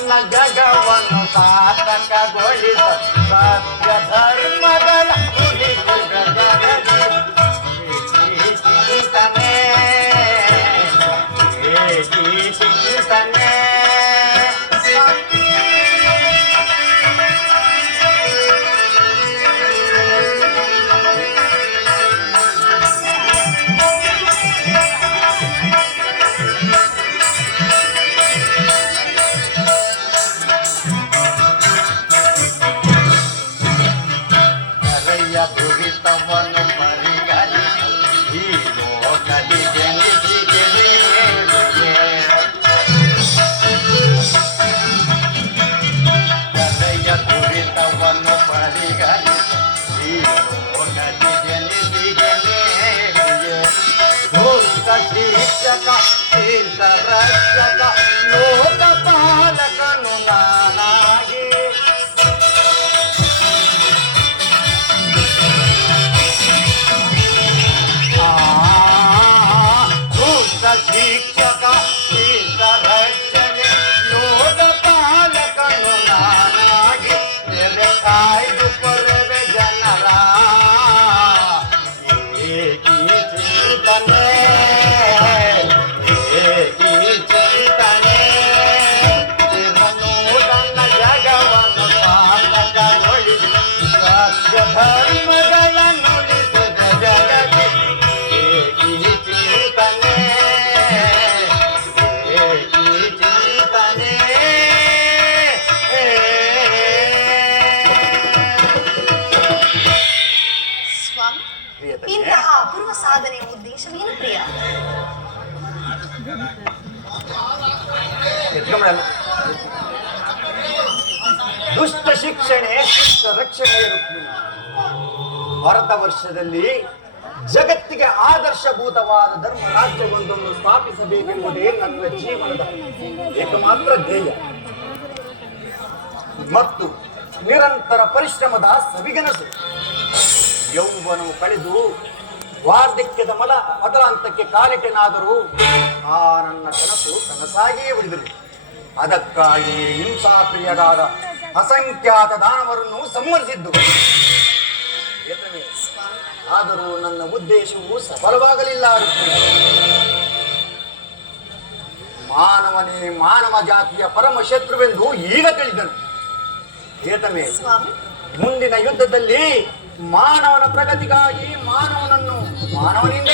ನನ್ನ ಜಗವನ್ನು ಸಾರ್ಥಕಗೊಳಿಸ ಸತ್ಯ ಧರ್ಮಗಳ ಉಳಿಸಿದ ಜಗದಿ ಚಿಂತನೆ ಚಿಂತನೆ ದುರಿತವನ್ನು ಪರಿಗಣಿಸಿ ಈ ಲೋಕದಿ ಜನಿಸಿದೆ ಕರೆಯ ದುರಿತವನ್ನು ಪರಿಗಣಿಸಿ ಈ ಲೋಕದಿ ಜನಿಸಿದೆ ದುಷ್ಟ ಶಿಕ್ಷಕ ತೀರ್ಥ ರಕ್ಷಕ ಲೋಕ ಪಾಲಕನು ನಾನಾಗಿ ಶಿಕ್ಷಕ ತೀರ್ಥ ರಕ್ಷಣೆ ಲೋಕ ಪಾಲಕನು ನಾನಾಗಿ ನೆಲೆ ಕಾಯ್ದು ಕೊರವೆ ಜನರ ಏಕಿ ಚಿಂತನೆ ಏಕಿ ಚಿಂತನೆ ತಿರುನು ನನ್ನ ಜಗವನ್ನು ಪಾಲಕಗೊಳಿಸಿ ಸತ್ಯ ಧರ್ಮಗಳನ್ನು ಉಳಿಸಿದ ಜಗತಿ ಏಕಿ ಚಿಂತನೆ ಇಂತಹ ಅಪೂರ್ವ ಸಾಧನೆಯ ಉದ್ದೇಶವೇನು ಪ್ರಿಯ? ದುಷ್ಟ ಶಿಕ್ಷಣೆ ಶಿಷ್ಟ ರಕ್ಷಣೆ ರುಕ್ಮಿಣಿ. ಭಾರತ ವರ್ಷದಲ್ಲಿ ಜಗತ್ತಿಗೆ ಆದರ್ಶಭೂತವಾದ ಧರ್ಮ ರಾಜ್ಯವೊಂದನ್ನು ಸ್ಥಾಪಿಸಬೇಕೆಂಬುದೇ ನನ್ನ ಜೀವನದ ಏಕಮಾತ್ರ ಧ್ಯೇಯ ಮತ್ತು ನಿರಂತರ ಪರಿಶ್ರಮದ ಸವಿಗನಸು. ಯೌವನವು ಕಳೆದು ವಾರ್ಧಕ್ಯದ ಮದಲಾಂತಕ್ಕೆ ಕಾಲಿಟ್ಟೆನಾದರೂ ಆ ನನ್ನ ಕನಸು ಕನಸಾಗಿಯೇ ಉಳಿದರು. ಅದಕ್ಕಾಗಿ ಹಿಂಸಾಪ್ರಿಯರಾದ ಅಸಂಖ್ಯಾತ ದಾನವರನ್ನು ಸಂಹರಿಸಿದ್ದು. ಆದರೂ ನನ್ನ ಉದ್ದೇಶವು ಸಫಲವಾಗಲಿಲ್ಲ. ಮಾನವನೇ ಮಾನವ ಜಾತಿಯ ಪರಮ ಶತ್ರುವೆಂದು ಈಗ ತಿಳಿದನು. ಏತವೇ ಮುಂದಿನ ಯುದ್ಧದಲ್ಲಿ ಮಾನವನ ಪ್ರಗತಿಗಾಗಿ ಮಾನವನಿಂದ